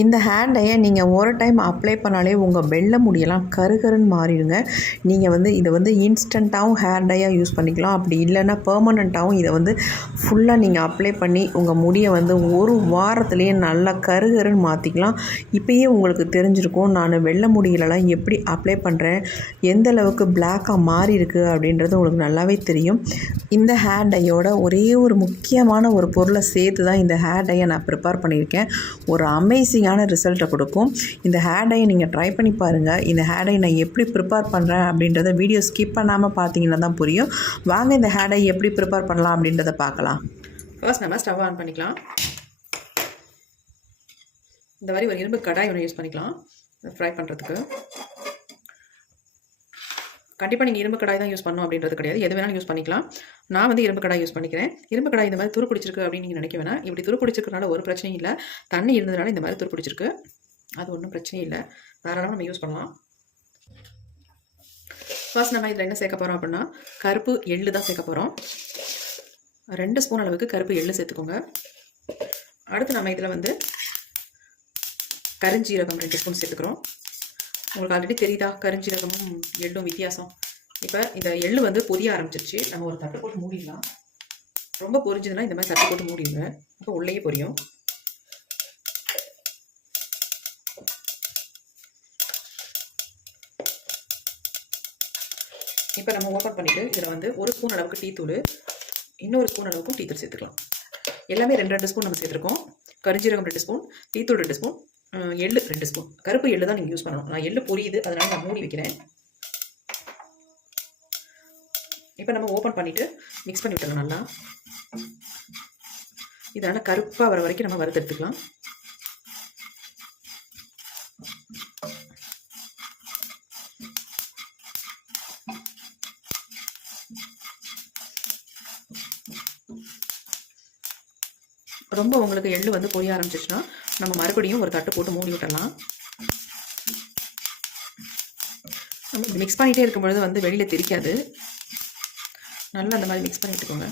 இந்த ஹேர் டையை நீங்கள் ஒரு டைம் அப்ளை பண்ணாலே உங்கள் வெள்ளை முடியெல்லாம் கருகருன்னு மாறிடுங்க. நீங்கள் இதை இன்ஸ்டண்ட்டாகவும் ஹேர் டையாக யூஸ் பண்ணிக்கலாம். அப்படி இல்லைன்னா பெர்மனண்ட்டாகவும் இதை ஃபுல்லாக நீங்கள் அப்ளை பண்ணி உங்கள் முடியை ஒரு வாரத்துலேயே நல்லா கருகருன்னு மாற்றிக்கலாம். இப்போயே உங்களுக்கு தெரிஞ்சிருக்கும் நான் வெள்ளை முடியிலலாம் எப்படி அப்ளை பண்ணுறேன், எந்த அளவுக்கு பிளாக்காக மாறி இருக்குது அப்படின்றது உங்களுக்கு நல்லாவே தெரியும். இந்த ஹேர் டையோட ஒரே ஒரு முக்கியமான ஒரு பொருளை சேர்த்து தான் இந்த ஹேர் டையை நான் ப்ரிப்பேர் பண்ணியிருக்கேன். ஒரு அமேசிங்கான ரிசல்ட்டை கொடுக்கும். இந்த ஹேர் டையை நீங்கள் ட்ரை பண்ணி பாருங்கள். இந்த ஹேர் டை நான் எப்படி ப்ரிப்பேர் பண்ணுறேன் அப்படின்றத வீடியோ ஸ்கிப் பண்ணாமல் பார்த்தீங்கன்னா தான் புரியும். வாங்க இந்த ஹேர் டை எப்படி ப்ரிப்பேர் பண்ணலாம் அப்படின்றத பார்க்கலாம். ஃபர்ஸ்ட் நம்ம ஸ்டவ் ஆன் பண்ணிக்கலாம். இந்த மாதிரி ஒரு இரும்பு கடாய் ஒன்று யூஸ் பண்ணிக்கலாம் ஃப்ரை பண்ணுறதுக்கு. கண்டிப்பாக நீங்கள் இரும்பு கடாய் தான் யூஸ் பண்ணணும் அப்படின்றது கிடையாது, எது வேணாலும் யூஸ் பண்ணிக்கலாம். நான் இரும்பு கடாய் யூஸ் பண்ணிக்கிறேன். இரும்பு கடாய் இந்த மாதிரி துரு பிடிச்சிருக்கு அப்படின்னு நீங்கள் நினைக்க வேணாம். இப்படி துரு பிடிச்சிருக்கனால ஒரு பிரச்சனையும் இல்லை. தண்ணி இருந்ததுனால இந்த மாதிரி துரு பிடிச்சிருக்கு, அது ஒன்றும் பிரச்சனையும் இல்லை. தாராளமாக நம்ம யூஸ் பண்ணலாம். ஃபர்ஸ்ட் நம்ம இதில் என்ன சேர்க்க போகிறோம் அப்படின்னா கருப்பு எள்ளு தான் சேர்க்க போகிறோம். 2 ஸ்பூன் அளவுக்கு கருப்பு எள்ளு சேர்த்துக்கோங்க. அடுத்து நம்ம இதில் கருஞ்சீரகம் 2 ஸ்பூன் சேர்த்துக்கிறோம். உங்களுக்கு ஆல்ரெடி தெரியுதா கருஞ்சீரகமும் எள்ளும் வித்தியாசம். இப்போ இந்த எள்ளு பொரிய ஆரம்பிச்சிருச்சு. நம்ம ஒரு தட்டு போட்டு மூடிடலாம். ரொம்ப பொரிஞ்சதுன்னா இந்த மாதிரி தட்டு போட்டு மூடிடுங்க, அப்போ உள்ளேயே பொரியும். இப்போ நம்ம ஓப்பன் பண்ணிவிட்டு இதில் 1 ஸ்பூன் அளவுக்கு டீ தூள், இன்னொரு ஸ்பூன் அளவுக்கும் டீ தூள் சேர்த்துக்கலாம். எல்லாமே 2 ஸ்பூன் நம்ம சேர்த்துருக்கோம். கருஞ்சீரகம் 2 ஸ்பூன், டீ தூள் 2 ஸ்பூன், எள்ளு 2 ஸ்பூன். கருப்பு எள்ளு தான் நீங்கள் யூஸ் பண்ணணும். நான் எள்ளு பொரியுது, அதனால் நான் மூடி வைக்கிறேன். இப்போ நம்ம ஓப்பன் பண்ணிவிட்டு மிக்ஸ் பண்ணி விட்டுலாம் நல்லா. இதனால் கருப்பாக வர வரைக்கும் நம்ம வறுத்து எடுத்துக்கலாம். ரொம்ப உங்களுக்கு எள்ளு பொரிய ஆரம்பிச்சிச்சுன்னா நம்ம மறுபடியும் ஒரு தட்டு போட்டு மூடி விட்டுடலாம். நம்ம மிக்ஸ் பண்ணிகிட்டே இருக்கும் பொழுது வெளியில் தெரிக்காது. நல்லா அந்த மாதிரி மிக்ஸ் பண்ணி விட்டுக்கோங்க.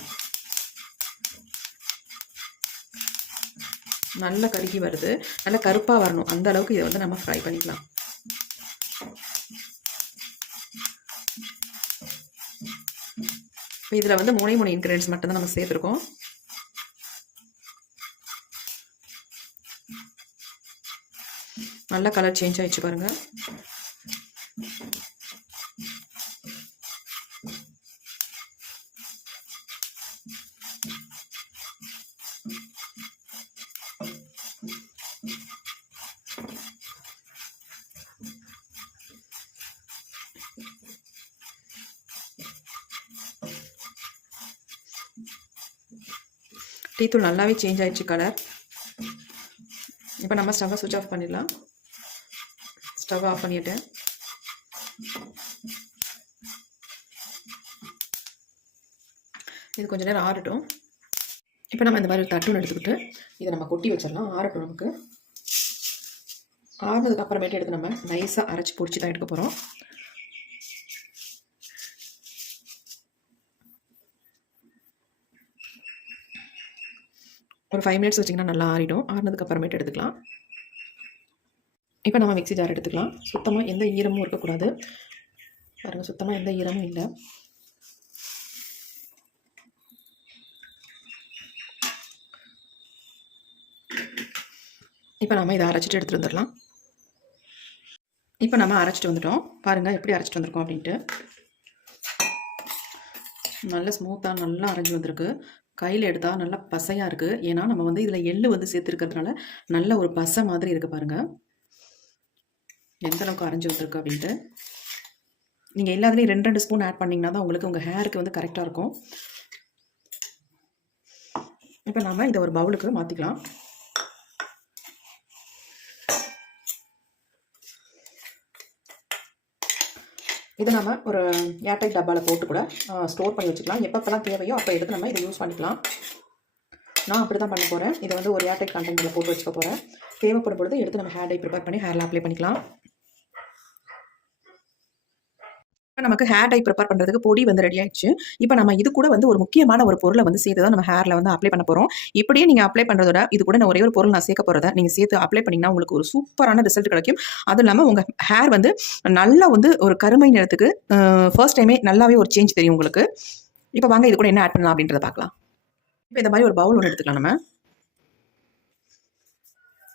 நல்லா கருகி வருது, நல்லா கருப்பாக வரணும், அந்த அளவுக்கு இதை நம்ம ஃப்ரை பண்ணிக்கலாம். இப்போ இதில் 3 இன்க்ரீடியன்ஸ் மட்டும்தான் நம்ம சேர்த்துருக்கோம். நல்லா கலர் சேஞ்ச் ஆயிடுச்சு பாருங்க. டீ தூள் நல்லாவே சேஞ்ச் ஆயிடுச்சு கலர். இப்போ நம்ம ஸ்டவ்வை சுவிட்ச் ஆஃப் பண்ணிடலாம். ஸ்டவ் ஆஃப் பண்ணிட்டேன். இது கொஞ்சம் நேரம் ஆறட்டும். இப்போ நம்ம இந்த மாதிரி ஒரு தட்டுன்னு எடுத்துக்கிட்டு இதை நம்ம கொட்டி வச்சிடலாம். ஆறட்டும். நமக்கு ஆறுனதுக்கு அப்புறமேட்டு எடுத்து நம்ம நைஸாக அரைச்சி பிடிச்சி தான் எடுக்க போகிறோம். ஒரு 5 மினிட்ஸ் வச்சிங்கன்னா நல்லா ஆறிடும். ஆறுனதுக்கு அப்புறமேட்டு எடுத்துக்கலாம். இப்போ நம்ம மிக்ஸி ஜார் எடுத்துக்கலாம். சுத்தமாக எந்த ஈரமும் இருக்கக்கூடாது. பாருங்கள், சுத்தமாக எந்த ஈரமும் இல்லை. இப்போ நம்ம இதை அரைச்சிட்டு எடுத்துகிட்டு வந்துடலாம். இப்போ நம்ம அரைச்சிட்டு வந்துட்டோம். பாருங்கள் எப்படி அரைச்சிட்டு வந்திருக்கோம் அப்படின்ட்டு. நல்ல ஸ்மூத்தாக நல்லா அரைஞ்சி வந்திருக்கு. கையில் எடுத்தால் நல்லா பசையாக இருக்குது. ஏன்னா நம்ம இதில் எள்ளு சேர்த்துருக்கிறதுனால நல்ல ஒரு பசை மாதிரி இருக்குது. பாருங்கள் எந்த அளவுக்கு அரைஞ்சி வந்திருக்கு அப்படின்ட்டு. நீங்கள் எல்லாத்துலேயும் 2 ஸ்பூன் ஆட் பண்ணிங்கன்னா தான் உங்களுக்கு உங்கள் ஹேருக்கு கரெக்டாக இருக்கும். இப்போ நம்ம இதை ஒரு பவுலுக்கு மாற்றிக்கலாம். இதை நம்ம ஒரு ஏர்டைட் டப்பாவில் போட்டு கூட ஸ்டோர் பண்ணி வச்சுக்கலாம். எப்பப்பெல்லாம் தேவையோ அப்போ எடுத்து நம்ம இதை யூஸ் பண்ணிக்கலாம். நான் அப்படி தான் பண்ண போகிறேன். இதை ஒரு ஏர்டைட் கண்டெய்னரில் போட்டு வச்சுக்க போகிறேன். தேவைப்படும் பொழுது எடுத்து நம்ம ஹேர் டை ப்ரிப்பேர் பண்ணி ஹேரில் அப்ளை பண்ணிக்கலாம். இப்போ நமக்கு ஹேர் டை ப்ரிப்பேர் பண்ணுறதுக்கு பொடி வந்து ரெடி ஆயிடுச்சு. இப்போ நம்ம இது கூட வந்து ஒரு முக்கியமான ஒரு பொருளை வந்து சேர்த்து தான் நம்ம ஹேரில் வந்து அப்ளை பண்ண போகிறோம். இப்படியே நீங்கள் அப்ளை பண்ணுறதோட இது கூட நான் ஒரே ஒரு பொருள் நான் சேர்க்க போகிறத நீங்கள் சேர்த்து அப்ளை பண்ணிங்கன்னா உங்களுக்கு ஒரு சூப்பரான ரிசல்ட் கிடைக்கும். அதுவும் இல்லாமல் உங்கள் ஹேர் வந்து நல்லா வந்து ஒரு கருமை நிறத்துக்கு ஃபர்ஸ்ட் டைமே நல்லாவே ஒரு சேஞ்ச் தெரியும் உங்களுக்கு. இப்போ வாங்க இது கூட என்ன ஆட் பண்ணலாம் அப்படின்றத பார்க்கலாம். இப்போ இந்த மாதிரி ஒரு பவுல் ஒன்று எடுத்துக்கலாம் நம்ம.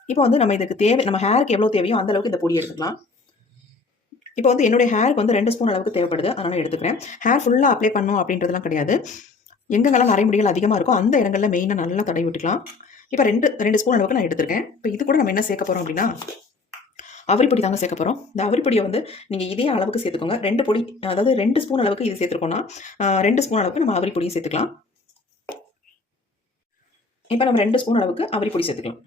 இப்போ வந்து நம்ம இதுக்கு தேவை, நம்ம ஹேருக்கு எவ்வளோ தேவையோ அந்த அளவுக்கு இந்த பொடி எடுத்துக்கலாம். இப்போ வந்து என்னுடைய ஹேருக்கு வந்து 2 ஸ்பூன் அளவுக்கு தேவைப்படுது, அதனால் எடுத்துக்கிறேன். ஹேர் ஃபுல்லாக அப்ளை பண்ணணும் அப்படின்றதுலாம் கிடையாது. எங்கெங்கெல்லாம் நரைமுடிகள் அதிகமாக இருக்கோ அந்த இடங்கள்ல மெயினாக நல்லா தடவி விட்டுக்கலாம். இப்போ 2 ஸ்பூன் அளவுக்கு நான் எடுத்துருக்கேன். இப்போ இது கூட நம்ம என்ன சேர்க்க போகிறோம் அப்படின்னா அவரிப்பொடி தாங்க சேர்க்க போகிறோம். இந்த அவரிப்பொடியை வந்து நீங்கள் இதே அளவுக்கு சேர்த்துக்கோங்க. 2 பொடி, அதாவது 2 ஸ்பூன் அளவுக்கு இது சேர்த்துருக்கோம்னா 2 ஸ்பூன் அளவுக்கு நம்ம அவரிப்பொடியும் சேர்த்துக்கலாம். இப்போ நம்ம 2 ஸ்பூன் அளவுக்கு அவரிப்பொடி சேர்த்துக்கலாம்.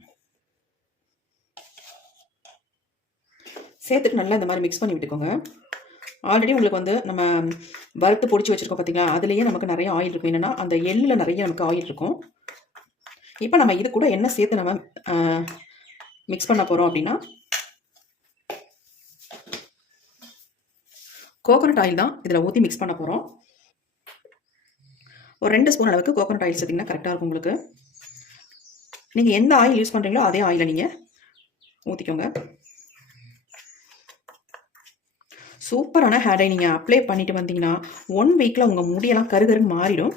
சேர்த்துட்டு நல்லா இந்த மாதிரி மிக்ஸ் பண்ணி விட்டுக்கோங்க. ஆல்ரெடி உங்களுக்கு வந்து நம்ம வறுத்து பொடிச்சு வச்சுருக்கோம் பார்த்தீங்களா, அதுலேயே நமக்கு நிறைய ஆயில் இருக்கும். என்னென்னா அந்த எள்ளில் நிறைய நமக்கு ஆயில் இருக்கும். இப்போ நம்ம இது கூட என்ன சேர்த்து நம்ம மிக்ஸ் பண்ண போகிறோம் அப்படின்னா கோகோனட் ஆயில் தான் இதில் ஊற்றி மிக்ஸ் பண்ண போகிறோம். ஒரு 2 ஸ்பூன் அளவுக்கு கோகோனட் ஆயில் சேர்த்திங்கன்னா கரெக்டாக இருக்கும் உங்களுக்கு. நீங்கள் எந்த ஆயில் யூஸ் பண்ணுறீங்களோ அதே ஆயிலை நீங்கள் ஊற்றிக்கோங்க. சூப்பரான ஹேர் டை நீங்கள் அப்ளை பண்ணிட்டு வந்தீங்கன்னா 1 வீக்கில் உங்கள் முடியெல்லாம் கருகருன்னு மாறிடும்.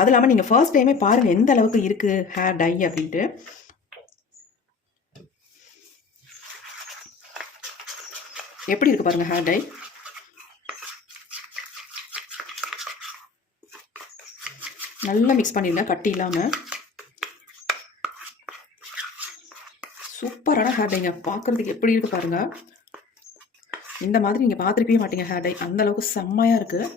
அது இல்லாமல் நீங்கள் ஃபர்ஸ்ட் டைமே பாருங்கள் எந்த அளவுக்கு இருக்குது ஹேர் டை அப்படின்ட்டு. எப்படி இருக்குது பாருங்கள் ஹேர் டை. நல்லா மிக்ஸ் பண்ணிடுங்க கட்டி இல்லாமல். சூப்பரான ஹேர் டைங்க, பார்க்குறதுக்கு எப்படி இருக்குது பாருங்கள். இந்த மாதிரி நீங்கள் பார்த்துருக்கவே மாட்டீங்க ஹேர் டை, அந்த அளவுக்கு செம்மையாக இருக்குது.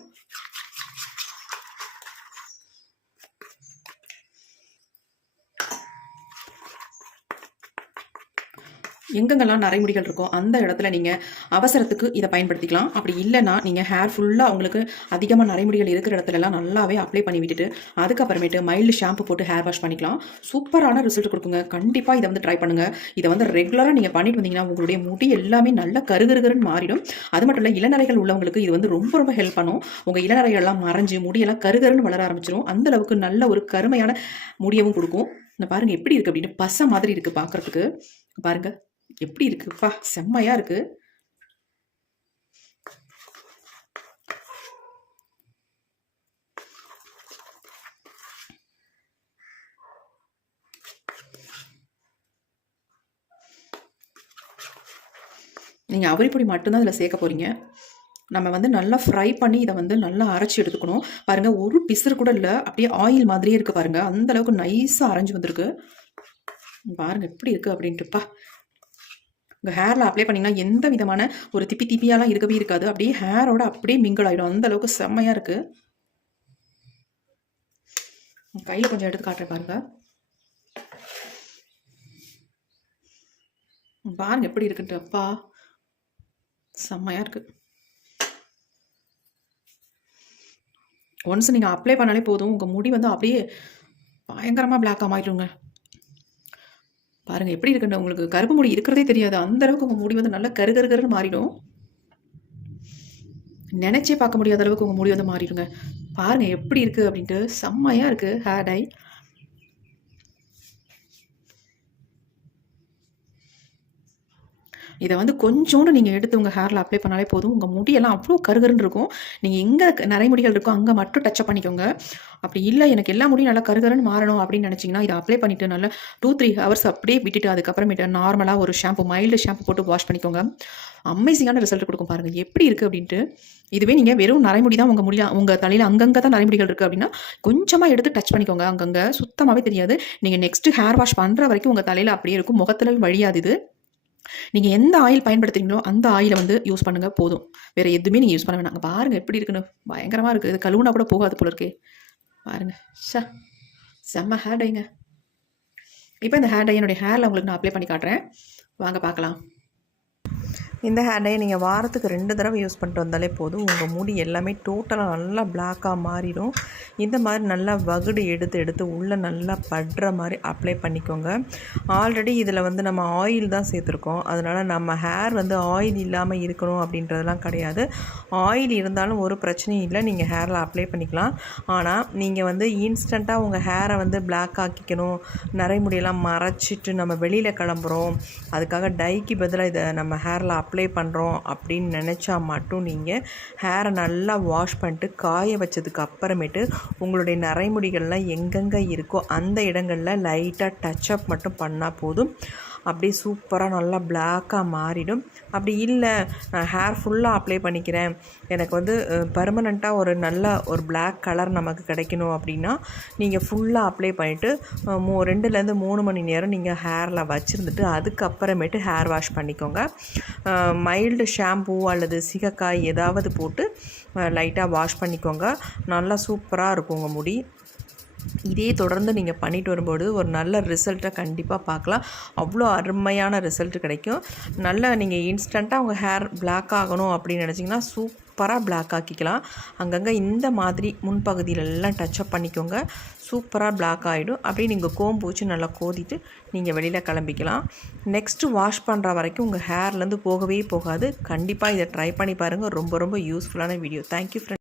எங்கெங்கெல்லாம் நரைமுடிகள் இருக்கோ அந்த இடத்துல நீங்கள் அவசரத்துக்கு இதை பயன்படுத்திக்கலாம். அப்படி இல்லைன்னா நீங்கள் ஹேர் ஃபுல்லாக உங்களுக்கு அதிகமாக நரைமுடிகள் இருக்கிற இடத்துலலாம் நல்லாவே அப்ளை பண்ணி விட்டுட்டு அதுக்கப்புறமேட்டு மைல்டு ஷாம்பு போட்டு ஹேர் வாஷ் பண்ணிக்கலாம். சூப்பரான ரிசல்ட் கொடுக்குங்க. கண்டிப்பாக இதை வந்து ட்ரை பண்ணுங்கள். இதை வந்து ரெகுலராக நீங்கள் பண்ணிட்டு வந்தீங்கன்னா உங்களுடைய முடி எல்லாமே நல்லா கருகருன்னு மாறிடும். அது மட்டும் இல்லை, இளநரைகள் உள்ளவங்களுக்கு இது வந்து ரொம்ப ரொம்ப ஹெல்ப் பண்ணும். உங்கள் இளநரைகள்லாம் மறைஞ்சு முடியெல்லாம் கருகருன்னு வளர ஆரம்பிச்சிடும். அந்த அளவுக்கு நல்ல ஒரு கருமையான முடியவும் கொடுக்கும். இந்த பாருங்கள் எப்படி இருக்குது அப்படின்னு, பசை மாதிரி இருக்குது பார்க்குறதுக்கு. பாருங்கள் எப்படி இருக்குப்பா, செம்மையா இருக்கு. நீங்க அவரிப்பொடி மட்டும்தான் இதில் சேர்க்க போறீங்க. நம்ம வந்து நல்லா ஃப்ரை பண்ணி இதை வந்து நல்லா அரைச்சி எடுத்துக்கணும். பாருங்க, ஒரு பிசுறு கூட இல்லை, அப்படியே ஆயில் மாதிரியே இருக்கு பாருங்க. அந்த அளவுக்கு நைஸாக அரைஞ்சு வந்திருக்கு. பாருங்க எப்படி இருக்கு அப்படின்ட்டுப்பா. உங்கள் ஹேரில் அப்ளை பண்ணிங்கன்னா எந்த விதமான ஒரு திப்பியாலாம் இருக்கவே இருக்காது. அப்படியே ஹேரோட அப்படியே மிங்கிள் ஆகிடும். அந்த அளவுக்கு செம்மையாக இருக்குது. கையில் கொஞ்சம் எடுத்து காட்டுறேன் பாருங்க. பாருங்க எப்படி இருக்குன்ட்டு, அப்பா செம்மையாக இருக்குது. ஒன்ஸ் நீங்கள் அப்ளை பண்ணாலே போதும், உங்கள் முடி வந்து அப்படியே பயங்கரமாக பிளாக்காக மாறிடுங்க. பாருங்கள் எப்படி இருக்குன்னு, உங்களுக்கு கருப்பு முடி இருக்கிறதே தெரியாது. அந்த அளவுக்கு உங்கள் முடி வந்து நல்லா கருன்னு மாறிடும். நினைச்சே பார்க்க முடியாத அளவுக்கு உங்கள் முடி வந்து மாறிடுங்க. பாருங்கள் எப்படி இருக்குது அப்படின்ட்டு, செம்மையாக இருக்குது ஹேர் டை. இதை வந்து கொஞ்சோண்டு நீங்கள் எடுத்து உங்கள் ஹேரில் அப்ளை பண்ணாலே போதும். உங்கள் முடியெல்லாம் அவ்வளோ கருகருன்னு இருக்கும். நீங்கள் எங்கே நரைமுடிகள் இருக்கோ அங்கே மட்டும் டச்சப் பண்ணிக்கோங்க. அப்படி இல்லை எனக்கு எல்லா முடியும் நல்லா கருகருன்னு மாறணும் அப்படின்னு நினச்சிங்கன்னா இதை அப்ளை பண்ணிவிட்டு நல்லா 2-3 ஹவர்ஸ் அப்படியே விட்டுட்டு அதுக்கப்புறமேட்டு நார்மலாக ஒரு ஷாம்பு, மைல்டு ஷாம்பு போட்டு வாஷ் பண்ணிக்கோங்க. அமேசிங்கான ரிசல்ட் கொடுக்கும். பாருங்கள் எப்படி இருக்குது அப்படின்ட்டு. இதுவே நீங்கள் வெறும் நரைமுடி தான் உங்கள் தலையில் அங்கங்கே தான் நரைமுடிகள் இருக்குது அப்படின்னா கொஞ்சமாக எடுத்து டச் பண்ணிக்கோங்க. அங்கங்கே சுத்தமாகவே தெரியாது. நீங்கள் நெக்ஸ்ட்டு ஹேர் வாஷ் பண்ணுற வரைக்கும் உங்கள் தலையில் அப்படியே இருக்கும். முகத்தில் வழியாது. இது நீங்கள் எந்த ஆயில் பயன்படுத்துறீங்களோ அந்த ஆயிலை வந்து யூஸ் பண்ணுங்கள் போதும். வேறு எதுவுமே நீங்கள் யூஸ் பண்ண வேணாங்க. பாருங்கள் எப்படி இருக்குன்னு, பயங்கரமாக இருக்குது. இது கழுவுனா கூட போகாது போல இருக்கே. பாருங்கள், செம்ம ஹேர் டைங்க. இப்போ இந்த ஹேர் டை என்னுடைய ஹேரில் உங்களுக்கு நான் அப்ளை பண்ணி காட்டுறேன், வாங்க பார்க்கலாம். இந்த ஹேர் டையை நீங்கள் வாரத்துக்கு 2 தடவை யூஸ் பண்ணிட்டு வந்தாலே போதும். உங்கள் முடி எல்லாமே டோட்டலாக நல்லா பிளாக்காக மாறிடும். இந்த மாதிரி நல்லா வகுடு எடுத்து உள்ளே நல்லா படுற மாதிரி அப்ளை பண்ணிக்கோங்க. ஆல்ரெடி இதில் வந்து நம்ம ஆயில் தான் சேர்த்துருக்கோம். அதனால் நம்ம ஹேர் வந்து ஆயில் இல்லாமல் இருக்கணும் அப்படின்றதெல்லாம் கிடையாது. ஆயில் இருந்தாலும் ஒரு பிரச்சனையும் இல்லை, நீங்கள் ஹேரில் அப்ளை பண்ணிக்கலாம். ஆனால் நீங்கள் வந்து இன்ஸ்டண்ட்டாக உங்கள் ஹேரை வந்து பிளாக் ஆக்கிக்கணும், நரைமுடியெல்லாம் மறைச்சிட்டு நம்ம வெளியில் கிளம்புறோம், அதுக்காக டைக்கு பதிலாக இதை நம்ம ஹேரில் அப்ளை பண்ணுறோம் அப்படின்னு நினச்சா மட்டும் நீங்கள் ஹேரை நல்லா வாஷ் பண்ணிட்டு காய வச்சதுக்கு அப்புறமேட்டு உங்களுடைய நரைமுடிகள்லாம் எங்கெங்கே இருக்கோ அந்த இடங்களில் லைட்டாக டச்சப் மட்டும் பண்ணால் போதும். அப்படியே சூப்பராக நல்லா பிளாக்காக மாறிடும். அப்படி இல்லை நான் ஹேர் ஃபுல்லாக அப்ளை பண்ணிக்கிறேன், எனக்கு வந்து பெர்மனண்ட்டாக ஒரு நல்ல ஒரு பிளாக் கலர் நமக்கு கிடைக்கணும் அப்படின்னா நீங்கள் ஃபுல்லாக அப்ளை பண்ணிவிட்டு 2லேருந்து 3 மணி நேரம் நீங்கள் ஹேரில் வச்சுருந்துட்டு அதுக்கப்புறமேட்டு ஹேர் வாஷ் பண்ணிக்கோங்க. மைல்டு ஷாம்பூ அல்லது சிகக்காய் ஏதாவது போட்டு லைட்டாக வாஷ் பண்ணிக்கோங்க. நல்லா சூப்பராக இருக்கும் உங்கள் முடி. இதே தொடர்ந்து நீங்கள் பண்ணிட்டு வரும்போது ஒரு நல்ல ரிசல்ட்டை கண்டிப்பாக பார்க்கலாம். அவ்வளோ அருமையான ரிசல்ட் கிடைக்கும். நல்லா நீங்கள் இன்ஸ்டண்ட்டாக உங்கள் ஹேர் பிளாக் ஆகணும் அப்படின்னு நினச்சிங்கன்னா சூப்பராக பிளாக் ஆக்கிக்கலாம். அங்கங்கே இந்த மாதிரி முன்பகுதியிலெல்லாம் டச்சப் பண்ணிக்கோங்க, சூப்பராக பிளாக் ஆகிடும். அப்படியே நீங்கள் கோம்பு வச்சு நல்லா கோதிட்டு நீங்கள் வெளியில் கிளம்பிக்கலாம். நெக்ஸ்ட்டு வாஷ் பண்ணுற வரைக்கும் உங்கள் ஹேர்லேருந்து போகவே போகாது. கண்டிப்பாக இதை ட்ரை பண்ணி பாருங்கள். ரொம்ப ரொம்ப யூஸ்ஃபுல்லான வீடியோ. Thank you friends.